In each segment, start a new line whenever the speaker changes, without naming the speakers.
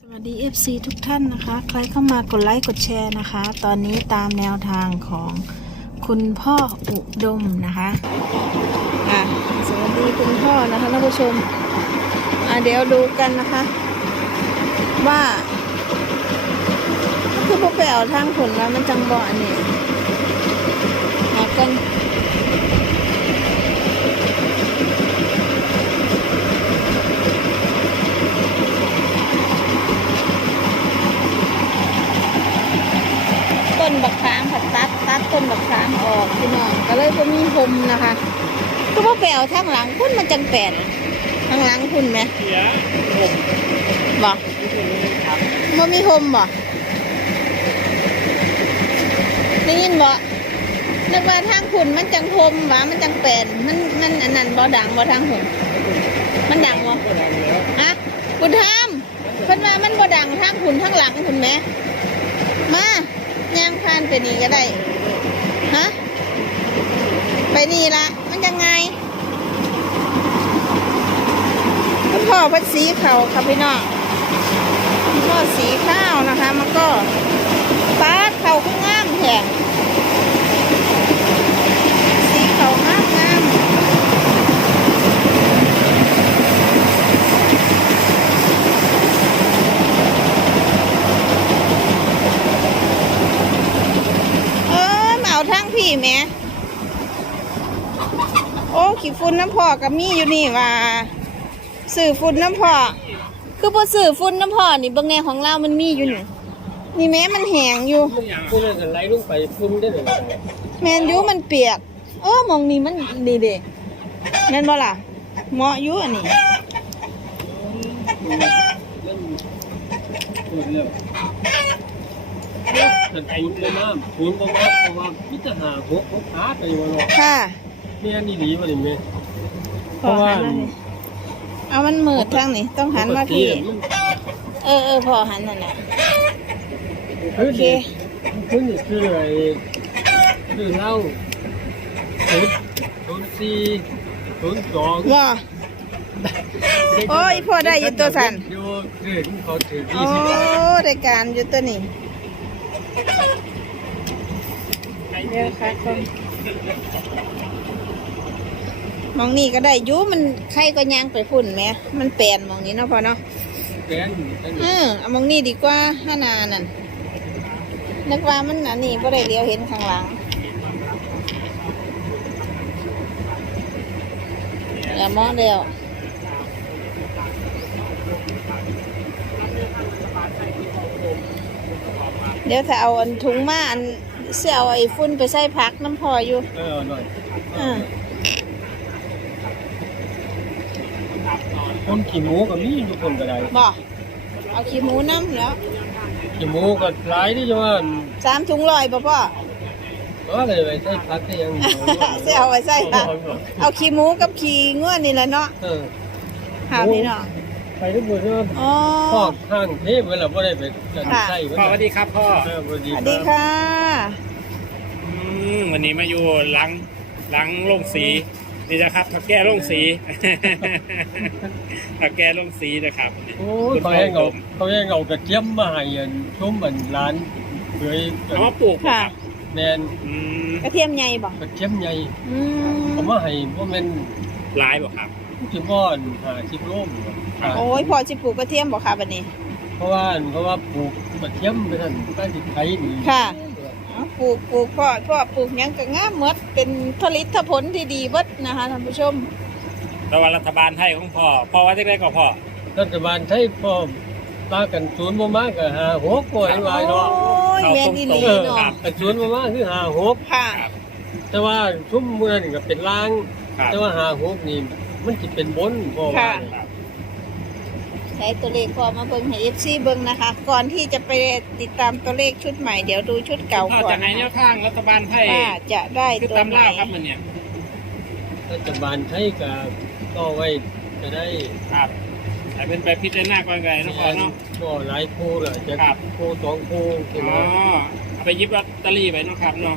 สวัสดี FC ทุกท่านนะคะใครเข้ามากดไลค์กดแชร์นะคะ ตอนนี้ตามแนวทางของคุณพ่ออุดมนะคะสวัสดีคุณพ่อนะคะท่านผู้ชมเดี๋ยวดูกันนะคะ ว่าคือพวกไปเอาทางผลแล้วมันจังบ่อันนี้มากันต้นบักขามผัดตัดต้นบักขามออกพี่น้องก็เลยก็มีหมนะคะก็พวกไปเอาทางหลังคุณมันจังแปดทางหลังคุณไหมบ่มันมีหมบ่ได้ยินบ่นึกว่าทางคุณมันจังหมหวามันจังแปดมันอันนั้นบ่ดังบ่ทางหมมันดังบ่ฮะคุณทำเพิ่นว่ามันบ่ดังทางคุณทางหลังคุณไหมมาย่างพานไปนี่ก็ได้ฮะไปนี่ละมันยังไงคุณพ่อพัดสีเขาครับพี่น้องคุณพ่อสีข้าวนะคะมันก็ปาดเขาก็งามแท้สีเขางามทั้งพี่แม่โอ้ขี้ฝุ่นน้ำพอกับมีอยู่นี่ว่าสื่อฝุ่นน้ำพอคือพอสื่อฝุ่นน้ำพอนี่บางแนวของเรามันมีอยู่นี่แม่มันแห้งอยู่
ฝุ่นจะไหลลงไปฝุ่นได้เลย
แมนยูมันเปียกมองนี่มันดีเด้แม่นบ่ล่ะเหมาะอยู่อันนี้
แต่ฝุ่นเลยน้ำฝุ่นก็มาเพราะว่าพิจารณาหกขาไปวันละ
ค่ะ
แม่นี่ดีวะนี่แม่
เพราะว่าเอามันมืดทางนี้ต้องหันมาพี่พอหันนั่นแหละโอเค
คือนี่คืออะไรคือเล่า0.4 0.2
ว่าโอ้ยพ่อได้อยู่ตัวสัน
อยู่คือเขาถือ
โอ้ได้การอยู่ตัวนี้เดี๋ยวค่ะคนมองนี่ก็ได้ยุมันใครก็ย่างไปฝุ่นไหมมันแปลนมองนี้เนาะพ่อเนาะ
แปลน
เอามองนี่ดีกว่าห้านานั่นนึกว่ามันอันนี้ก็ได้เลี้ยวเห็นข้างหลังอย่ามองเดียวเดี๋ยวถ้าเอาอันถุงมาอันเสี่ยวไอ้ฝุ่นไปใส่พักน้ำพออยู่
หน่อยคนขี้หมูกับมีทุกคนก็ได้
บ่เอาขี้หมูน้ำแล้ว
ขี้หมูก็หลายที่จะว่า
3 ถุง100บ่พ่อ
ก็เลยไปใส่พักที่ยัง
เสี่ยวไว้ใส่พักเอาขี้หมูกับขี้งัวนี่แหละเนาะหาพี่เนาะ
ไปทุกคนว่าพ่อข้างเทพเวลาพ่อได้ไปกันใส่
พ่อสวัสดีครับพ่อ
สวัสดีค่ะ
วันนี้มาอยู่หลังโรงสีนี่นะครับถักแก้โรงสีถักแก้โรงสีนะครับ
โอ้เขาให้เงากระเจี๊ยบมาให้ชุ่มเหมือนร้านเคย
เอามาปลูก
ค่ะ
แมน
กระเทียมใหญ่บ่
กระเจี๊ยบใหญ่เขามาให้พวกมัน
หลายบ่ครับ
ที่บ้าน10 โล
โอ้ยพอสิปลูกกระเทียมบ่ค่ะบัดนี้
เพราะว่าปลูกกระเทียมไปท่านใต้ดินไทยนี่
ค่ะปลูกพ่อปลูกยังก็งามหมดเป็นผลิตผลที่ดีเบิดนะคะท่านผู้ชม
แต่ว่ารัฐบาลไทยของพ่อว่าจะได้ก็พ่อ
รัฐบาลไทยพ่อตากันศูนย์บ่มากก็5-6ก่อนหลายเนาะ
แม่นอีหลีเนาะ
ศูนย์บ่มากคือ5-6
ค่ะ
แต่ว่าชุมมื้อนั้นก็เป็นล้างแต่ว่า5-6นี่มันสิเป็นบนพ่อว่า
ใช้ตัวเลขพอมาเบิ่งให้ FC เบิ่งนะคะก่อนที่จะไปติดตามตัวเลขชุดใหม่เดี๋ยวดูชุดเก่าก่อน
จะไหนแนวทางรัฐบาลไทย
จะได้
ตัวไหนครับมันเนี่ย
รัฐบาลไทยก็ไว้จะได้
ครับแต่เป็นไปพิจารณาก่อนไงน้องพ่อเนาะ
ก็หลายคู่แหละจะคู่2คู่
เอาไปยิบลอตเตอรี่ไปนะครับเนาะ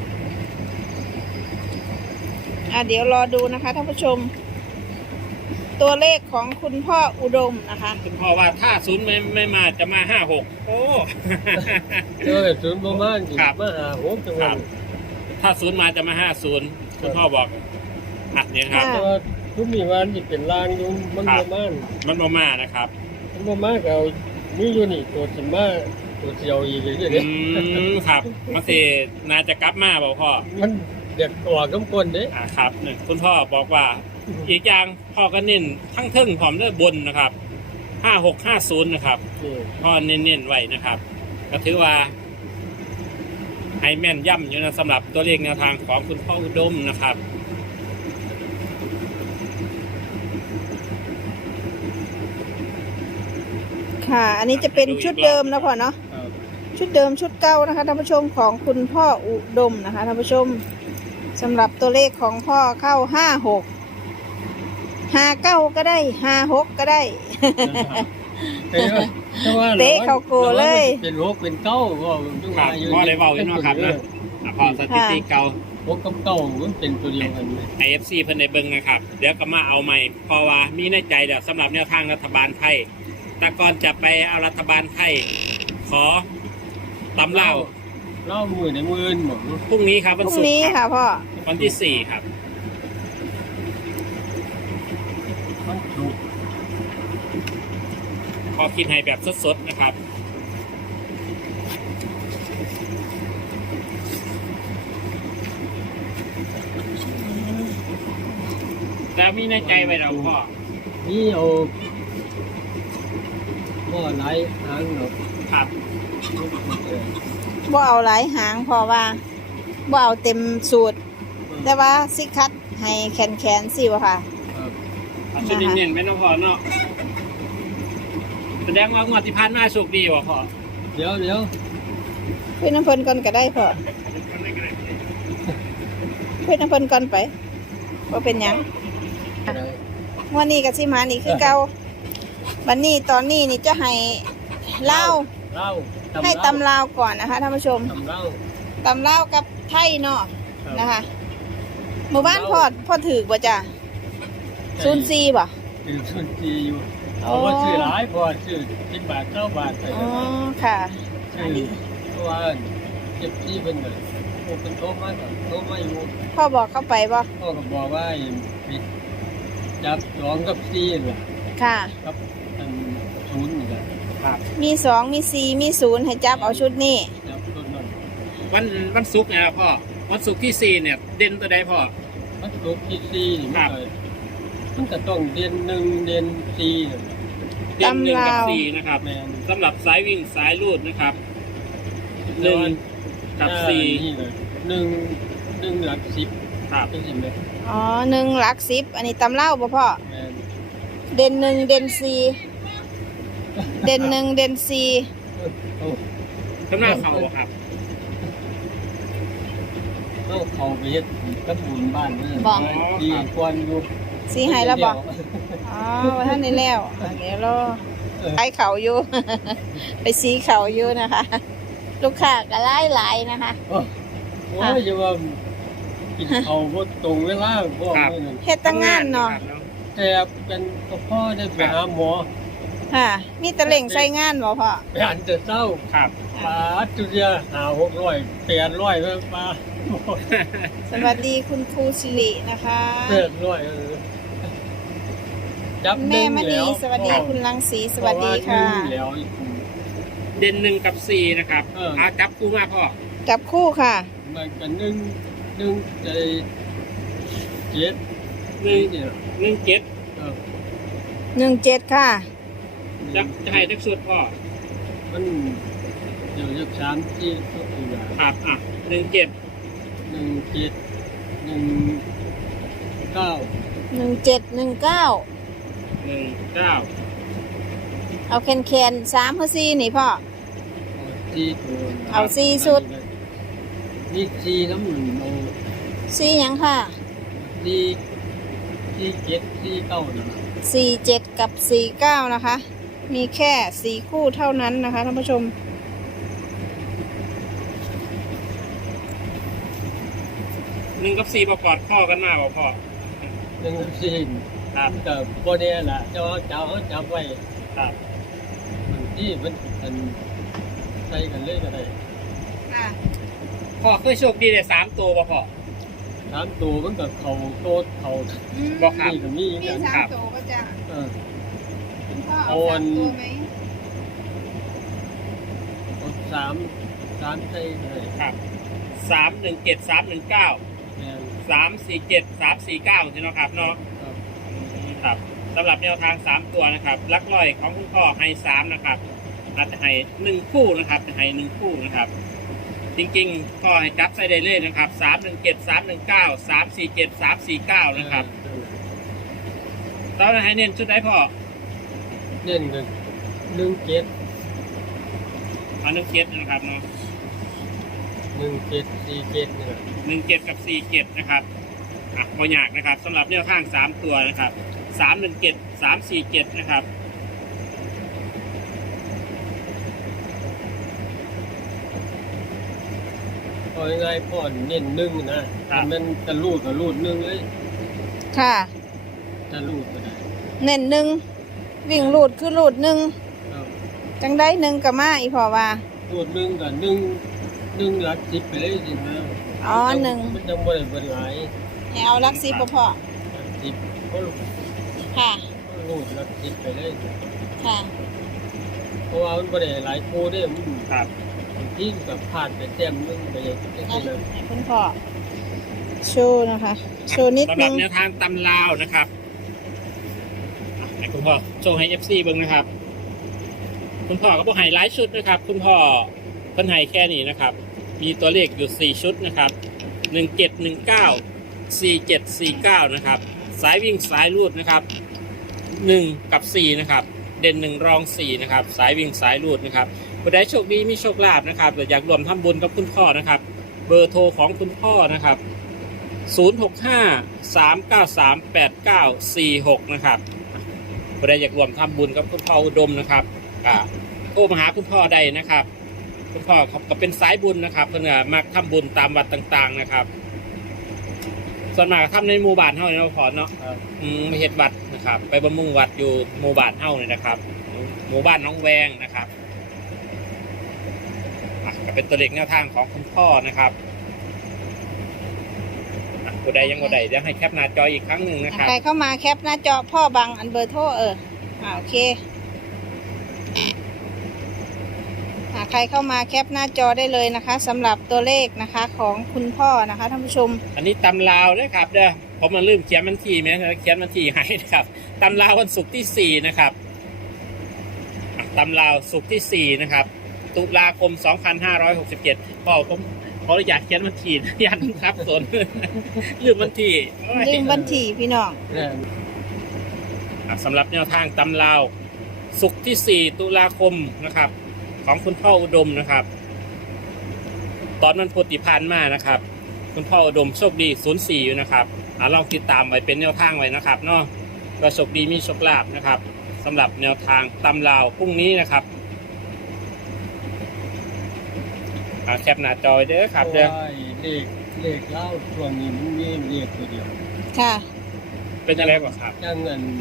เดี๋ยวรอดูนะคะท่านผู้ชมตัวเลขของคุณพ่ออุดมนะคะ
คุณพ่อว่าถ้าศูนย์ไม่มาจะมา56โอ้
เจอศูนย์ประมาณสิ
ครับ
มาหาหกจังห
ค
วั
รั
ด
บถ้าศูนย์มาจะมา50คุณพ่อบอกเนี่ยครับ
ค่ะ
แต่ว่าทุกมีวันที่เป็นลางอยู่มัน
ครั
ป
บ
ระมาณ
มันบ่มานะครับ
มันประมาณก็เอามีอยู่นี่ตัวสิมาตัวเดียวอีกอย่าง
อื
นี้
มครับมันสิน่าจะกลับมาบ่พ่อ
มันเด็กตัวกำกลเด้
ครับนี่คุณพ่อบอกว่า อีกอย่างพ่อก็เน้นทั้งเทึ่งพร้อมด้วยบนนะครับ5650นะครับ
นี่
พ่อเน้นๆไว้นะครับ ก็ถือว่าให้แม่นย่ำอยู่นะสำหรับตัวเลขแนวทางของคุณพ่ออุดมนะครับ
ค่ะ อันนี้จะเป็นชุดเดิมนะพ่อเนาะ
ครับ
ชุดเดิมชุดเก่านะคะท่านผู้ชมของคุณพ่ออุดมนะคะท่านผู้ชมสำหรับตัวเลขของพ่อเข้า56 59ก็ได้56ก็ได้
แต่ว่า
เตะเข้าโกเลย
เป็นหกเป็นเก้าก็ทุก
ครับ
ว่าอยู่
พ่อได้เว้าอยู่เนาะครับเนาะพ่อสถิติเก่า
หกกับเก้ามันเป็นตัวเดียวกันไหม
IFC เพิ่นได้เบิ่งนะครับ เดี๋ยวก็มาเอาใหม่เพราะว่ามีในใจแล้วสำหรับแนวทางรัฐบาลไทย แต่ก่อนจะไปเอารัฐบาลไทย ขอตำเล่า
เล่ามือในมือหมด
พรุ่งนี้ครับ
พ
วัน
รุ่ง
ศุก
นี้
ร์ครับ
ค่ะพ่อ
วันที่ 4 ครับ
มันถูก
พอคิดให้แบบสดๆนะครับ แล้วมีในใจไว้แล้วพ่อ
นี่เอาบ่อไหลหางเนาะ
ครับ
บ่เอาหลายหางเพอว่าบ่เอาเต็มสูตร แต่ว่าสิคัดให้แขนสิวะค่ะ
ครับ
เอาชุดเน้นๆไม่ต้องพอเนาะแสดงว่างวดที่ผ่านมาสุกดีวะพ่อ
เดี๋ยว
คุยน้ำเพลินก่อนก็ได้พ่อคุยน้ำเพลินก่อนไปว่าเป็นหยังวันนี้กับสิมานี่คือเก่าวันนี้ตอนนี้นี่จะให้เล่า
เล่า
ให้ตำลาวก่อนนะคะท่านผู้ชม
ตำเล่า
ตำลาวกับไทยเนาะ
ครับ
นะคะหมู่บ้านพ่อถือบ่จ้ะ04บ่
คือชุนจีอยู่
โอ้
เพราะว่าซื้อหลายพอซื้อ10 บาท9 บาทไป
อ๋อค่ะ
ซื้อเพราะว่าเจ็บที่เป็นแบบโอ้เป็นโทรมาอยู่
พ่อบอกเข้าไปบ่
พ่อก็บอกว่าปิดจับ2กับ4เนี่ย
ค่ะ
ครับอันศูนย์นี่แหละ
ครับ
มี2มี4มี0ให้จับเอาชุดนี้
จับต้นนั้น
วันศุกร์นะครับพ่อ วันศุกร์ที่ 4 เนี่ย เด่นตัวใดพ่อ
มันตกที่4นี่
ครับ
มันก็ต้องเดือน1เดือน4เนี่ย
เด่น1 กับ
ตำราว
4 นะครับ
แม่น
สำหรับสายวิ่งสายลูดนะครับ
แล้วอัน
1 กับ
นี่เลย1หลัก10
4 ครับ
เป็นสิไหม
อ๋อ1หลัก10อันนี้ตำเล่าบ่พ่อ
แม่น
เด่น1เด่น4เด่น1เด่น4
โอ้
ข้างหน้าเขาบ่ครับ
เขาไปเฮ็ดกับบุญบ้านเนี่ย
บอก
ดีกวนอยู่
สีให้แล้วบ่อ๋อว่าท่านได้แล้วอ่ะเดี๋ยวรอไปเขาอยู่ ไปสีเขาอยู่นะคะ ลูกค้าก็หลายๆนะคะ
โอ้ยจะว่ากินเขาบ่ตรงเวลาพ่อ
ครับ
มื้อนั้น
เฮ็ดตั้งงานเนาะ
แต่เป็นก็พ่อได้ไปหาหมอ
ค่ะมีแตะเล่งใส่งานบ่พ่อ
ไปอันจะเศร้า
ครับ
ปลาจุเดีย500 800ปลา
สวัสดีคุณครูสิรินะคะ
800จับ
แม่ม
หนึ่
ณี
งแล้ว
สวัสดีคุณรังสีสวัสดีค่ะ
เพราว่าหนึ่งแล้วอีก
เด่น1 กับ 4 นะครับ
เอา
จับคู่มาพ่อ
จับคู่ค่ะ
มันก็หนึ่งใจเจ็ด
1
เนี่ย
1 7
เออ
17ค่ะ
จะให้ทักสุดพ่อ
มันเดี๋ยวจะ3ที่ก็คือว่า
ครับอ่ะ17
17 19
1719
19
เอาแคน3คือ4นี่พ่อ
ที่ตัว
เอาสี่สุด
นี่ที่น้ำหนึ่งเอา
4หยังค่ะ
ที่7ที่9นะ
47 กับ 49 นะคะ มีแค่4คู่เท่านั้นนะคะท่านผู้ชม
1 กับ 4 ประกอบข้อกันมาบ่พ่อ
หนึ่งสี่
ครับ
ก็บ่แน่ล่ะเจ้าจับไว้
ครับ
บางที่มันใส่กันเลยก็ได้
ค่ะ
พ่อเคยโชคดีได้3 ตัวบ่พ่อ
ถามตัวมันก็เขาโตดเขา
อืม
บอกครับ
นี่ก็มี
มี
กัน
สามตัวก็จะ
เออ
คุณพ่อเอา
เอาอั
สาม
น
ตัวไหม
เอาสามใส่ก็ได้
ครับ317 319
แม่น
347 349ใช่ไหมครับเนาะ
ครับ
ครับสำหรับแนวทาง3ตัวนะครับลักลอยของคุณพ่อให้3นะครับอาจจะให้1คู่นะครับจะให้1คู่นะครับจริงๆก็ให้จับใส่ได้เลยนะครับ317 319 347 349นะครับตอนนั้นให้เน้นชุดไหนพ่อ
เน้นกัน17
เอา17นะครับเนาะ
1747นี่แหละ
17กับ47นะครับพอยากนะครับสำหรับแนวทาง3ตัวนะครับ317 347นะครับ
พอง่ายๆพ่อเน้นหนึ่งนะมันจะรูดก็รูดหนึ่งเลย
ค่ะ
จะรูดก็ได้
เน้นหนึ่งวิ่งรูดคือรูดหนึ่ง
ครับ
จังได้หนึ่งกับมาอีพอว่า
รูดหนึ่งกับหนึ่งหลัก10ไปเลยสินะ
อ๋อหนึ่ง
มันจังบ่ได้เบิดหลาย
ให้เอาลักซิบพอ
หลัก10ก็
ค่ะ
รูดหลัก10ไปเลย
ค่ะ
เพราะว่ามันบ่ได้หลายคู่เด้มัน
ครับ
บางทีมันก็พลาดไปแต้มหนึงไปอย่างนี้
เอา
นะ
ให้คุณพ่อโชว์นะคะ โชว์นิด
สำห
นึ
รับ
ง
แนวทางตำลาวนะครับให้คุณพ่อโชว์ให้ FC เบิ่งนะครับ คุณพ่อก็บอกให้หลายชุดนะครับ คุณพ่อเพิ่นให้แค่นี้นะครับ มีตัวเลขอยู่4ชุดนะครับ1719 4749นะครับสายวิ่งสายรูดนะครับ1กับ4นะครับเด่น1รอง4นะครับสายวิ่งสายรูดนะครับผู้ใดโชคดีมีโชคลาภนะครับหรืออยากรวมทำบุญกับคุณพ่อนะครับ เบอร์โทรของคุณพ่อนะครับ065-393-8946นะครับผู้ใดอยากรวมทำบุญกับคุณพ่ออุดมนะครับโทรมาหาคุณพ่อได้นะครับ คุณพ่อเขาก็เป็นสายบุญนะครับเพื่อนมักทำบุญตามวัดต่างๆนะครับ ส่วนมากทำในหมู่บ้านเฮาเนี่ยเราพอเนาะ
ครับ
ไม่เฮ็ดวัดนะครับ ไปบำรุงวัดอยู่หมู่บ้านเฮาเนี่ยนะครับ หมู่บ้านน้องแวงนะครับก็เป็นตัวเลขแนวทางของคุณพ่อนะครับผู้ใดยังบ่ได้เดี๋ยวให้แคปหน้าจออีกครั้งหนึ่งนะครับ
ใครเข้ามาแคปหน้าจอพ่อบังอันเบอร์โทรโอเคใครเข้ามาแคปหน้าจอได้เลยนะคะสำหรับตัวเลขนะคะของคุณพ่อนะคะท่านผู้ชม
อันนี้ตำลาวด้วยครับเด้อผมมันลืมเขียนวันที่ไหมเขียนวันที่ให้นะครับตำลาววันศุกร์ที่4นะครับตำลาวศุกร์ที่4นะครับตุลาคม 2567พ่อผมเขาอยากเขียนวันที่ยันครับสน ลืมวันที่
ลืมวันที่พี่น้อง
แม่น
สำหรับแนวทางตำลาวศุกร์ที่4ตุลาคมนะครับของคุณพ่ออุดมนะครับ ตอนมันพุธที่ผ่านมานะครับ คุณพ่ออุดมโชคดี04อยู่นะครับลองติดตามไว้เป็นแนวทางไว้นะครับเนาะก็โชคดีมีโชคลาภนะครับสำหรับแนวทางตำลาวพรุ่งนี้นะครับแคปหน้าจอไว้เด้อครับ
เพ
เด้อ
ราะว่าเลขเล่าช่วงนี้มันมีเลขตัวเดียว
ค่ะ
เป็นอะไรบ้างครับ
อย่างเงิน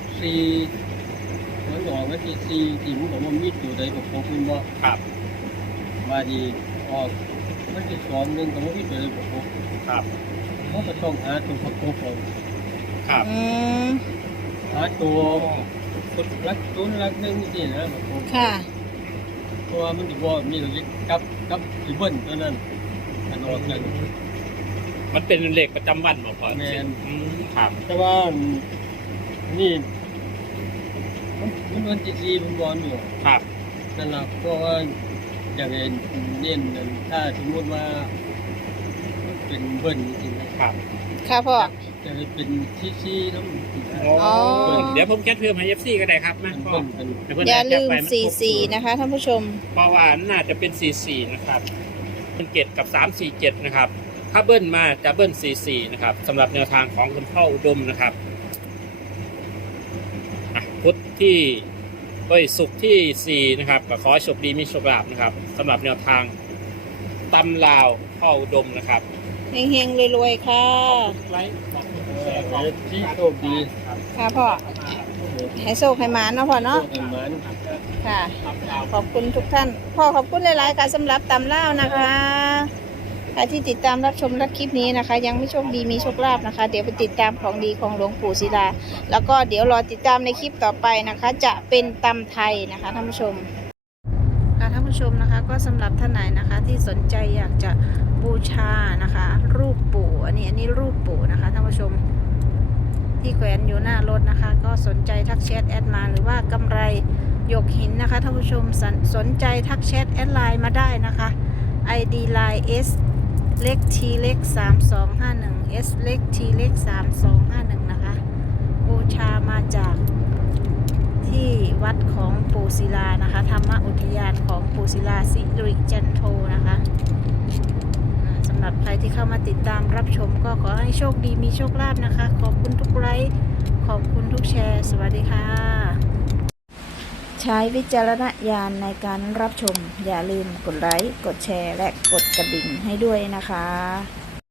มันบอกว่าที่ที่มันบอกว่ามีตัวใดกับผมคุณบอก
ครับ
ว่าดีออกมันที่2นึงกับว่ามีตัวใดกับผม
ครับ
เขาก็ต้องหาตัวประกอบเอา
ครับ
อืม
หาตัวรักตัวรักหนึงสินะแบบผม
ค่ะ
เพราะว่ามันจะบอกมีตัวเล็กกับอีเบิ้ลตัวนั้นอันออกกัน
มันเป็นเลขประจำวันบอกก่อน
แม่น
ครับ
แต่ว่านี่มันวันที่สี่ผมบอกอยู่
ครับ
นั่นแหละเพราะว่าอย่างเน้นนั่นถ้าสมมติว่ามันเป็นเบิ้ลจริงๆนะครับ
ค่ะพ่อ
จะเป็นที่น้ำ
อ๋อ
เดี๋ยวผมแคปเพิ่มให้ FC ก็ได้ครับมา
เป็น
พ่อ
เบิ้ลเป็น
เดี๋วเพิ่น
อย่าลืม
แคปไว้นครบ
44นะคะท่านผู้ชม
เพราะว่าน่าจะเป็น 44 นะครับเป็น7กับ 347 นะครับ ถ้าเบิ้ลมาจะเบิ้ล 44 นะครับสำหรับแนวทางของคุณพ่ออุดมนะครับพุธที่ศุกร์ที่ 4 นะครับก็ขอให้โชคดีมีโชคลาภนะครับสำหรับแนวทางตำลาวพ่ออุดมนะครับ
เฮงๆรวยๆค่ะ
ไลค์บอก
เออที่โชคดี
ค่ะพ่อให้โชคให้หมาเนาะพ่อ
โช
เนาะ
คดีมัน
ค่ะขอบคุณทุกท่านพ่อขอบคุณหลายๆค่ะสำหรับตำเล่านะคะใครที่ติดตามรับชมรับคลิปนี้นะคะ ยังไม่โชคดีมีโชคลาภนะคะ เดี๋ยวไปติดตามของดีของหลวงปู่ศิลาแล้วก็เดี๋ยวรอติดตามในคลิปต่อไปนะคะ จะเป็นตำไทยนะคะท่านผู้ชมค่ะท่านผู้ชมนะคะ ก็สำหรับท่านไหนนะคะ ที่สนใจอยากจะบูชานะคะ รูปปู่อันนี้รูปปู่นะคะท่านผู้ชม ที่แขวนอยู่หน้ารถนะคะ ก็สนใจทักแชทแอดมาหรือว่ากำไรหยกหินนะคะท่านผู้ชมสนใจทักแชทแอดไลน์มาได้นะคะ ID line S เล็ก T เล็ก3251 S เล็ก T เล็ก3251นะคะบูชามาจากที่วัดของปู่ศิลานะคะธรรมอุทยานของปู่ศิลาสิริจันโทนะคะสำหรับใครที่เข้ามาติดตามรับชมก็ขอให้โชคดีมีโชคลาภนะคะ ขอบคุณทุกไลค์ขอบคุณทุกแชร์ สวัสดีค่ะ ใช้วิจารณญาณในการรับชมอย่าลืมกดไลค์กดแชร์และกดกระดิ่งให้ด้วยนะคะ